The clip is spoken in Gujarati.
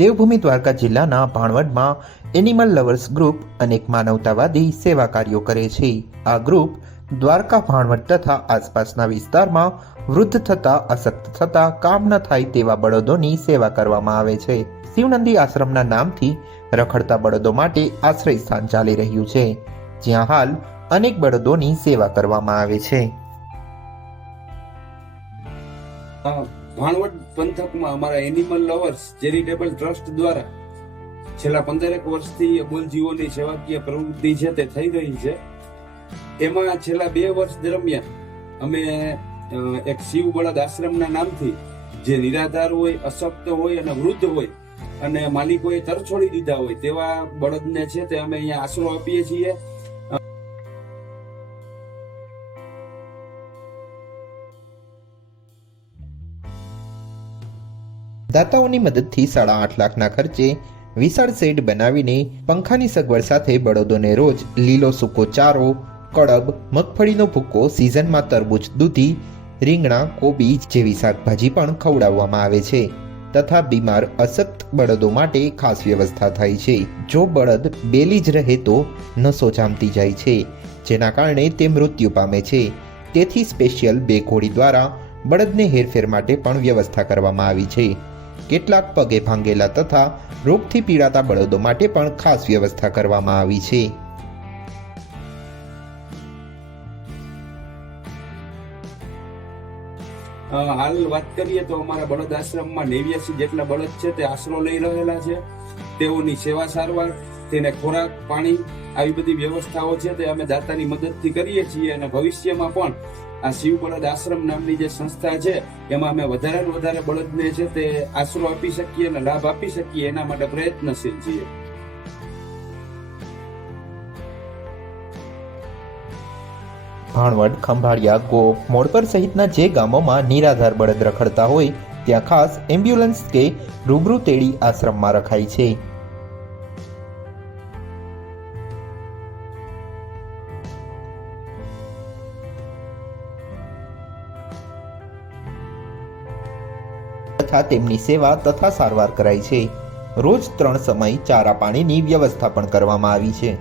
દેવભૂમિ દ્વારકા જિલ્લાના ભાણવડમાં એનિમલ લવર્સ ગ્રુપ અનેક માનવતાવાદી સેવા કાર્યો કરે છે। આ ગ્રુપ દ્વારકા, ભાણવડ તથા આસપાસના વિસ્તારમાં વૃદ્ધ થતા, અશક્ત થતા, કામ ન થાય તેવા બળદોની સેવા કરવામાં આવે છે। શિવનંદી આશ્રમના નામથી રખડતા બળદો માટે આશ્રય સ્થાન ચાલી રહ્યું છે, જ્યાં હાલ અનેક બળદોની સેવા કરવામાં આવે છે। ભાણવડ પંથકમાં અમારા એનિમલ લવર્સ ચેરિટેબલ ટ્રસ્ટ દ્વારા છેલ્લા 15 વર્ષથી અબોલ જીવોની સેવાકીય પ્રવૃત્તિ છે તે થઈ રહી છે। એમાં છેલ્લા 2 વર્ષ દરમિયાન અમે એક શિવ બળદ આશ્રમના નામથી જે નિરાધાર હોય, અશક્ત હોય અને વૃદ્ધ હોય અને માલિકોએ તરછોડી દીધા હોય તેવા બળદને છે તે અમે અહીંયા આશરો આપીએ છીએ। દાતાઓની મદદથી 8.5 લાખના ખર્ચે વિશાળ શેડ બનાવીને પંખાની સગવડ સાથે બળદોને રોજ લીલો સૂકો ચારો, કડબ, મગફળીનો ભૂકો, સિઝનમાં તરબૂચ, દૂધી, રીંગણા, કોબી જેવી શાકભાજી પણ ખવડાવવામાં આવે છે તથા બીમાર, અશક્ત બળદો માટે ખાસ વ્યવસ્થા થાય છે। જો બળદ બેલી જ રહે તો નસો જામતી જાય છે, જેના કારણે તે મૃત્યુ પામે છે। તેથી સ્પેશિયલ 2 ઘોડી દ્વારા બળદને હેરફેર માટે પણ વ્યવસ્થા કરવામાં આવી છે। કેટલાક પગે ભાંગેલા તથા રોગથી પીડાતા બળદો માટે પણ ખાસ વ્યવસ્થા કરવામાં આવી છે। હાલ વાત કરીએ તો અમારા બળદ આશ્રમમાં 89 જેટલા બળદ છે તે આશરો લઈ રહેલા છે। તેઓની સેવા સારવાર, તેને ખોરાક, પાણી આવી બધી વ્યવસ્થાઓ છે તે અમે દાતાની મદદથી કરીએ છીએ અને ભવિષ્યમાં પણ આ શિવ બળદ આશ્રમ નામની જે સંસ્થા છે એમાં અમે વધારે બળદને છે તે આશરો આપી શકીએ અને લાભ આપી શકીએ એના માટે પ્રયત્નશીલ છીએ। ભાણવડ, ખંભાળિયા, ગોપ, મોડપર સહિતના જે ગામોમાં નિરાધાર બળદ રખડતા હોય ત્યાં ખાસ એમ્બ્યુલન્સ કે રૂબરૂ તેડી આશ્રમમાં રખાય છે। તથા તેમની સેવા તથા સારવાર કરાય છે। રોજ 3 સમય ચારા પાણીની વ્યવસ્થા પણ કરવામાં આવી છે।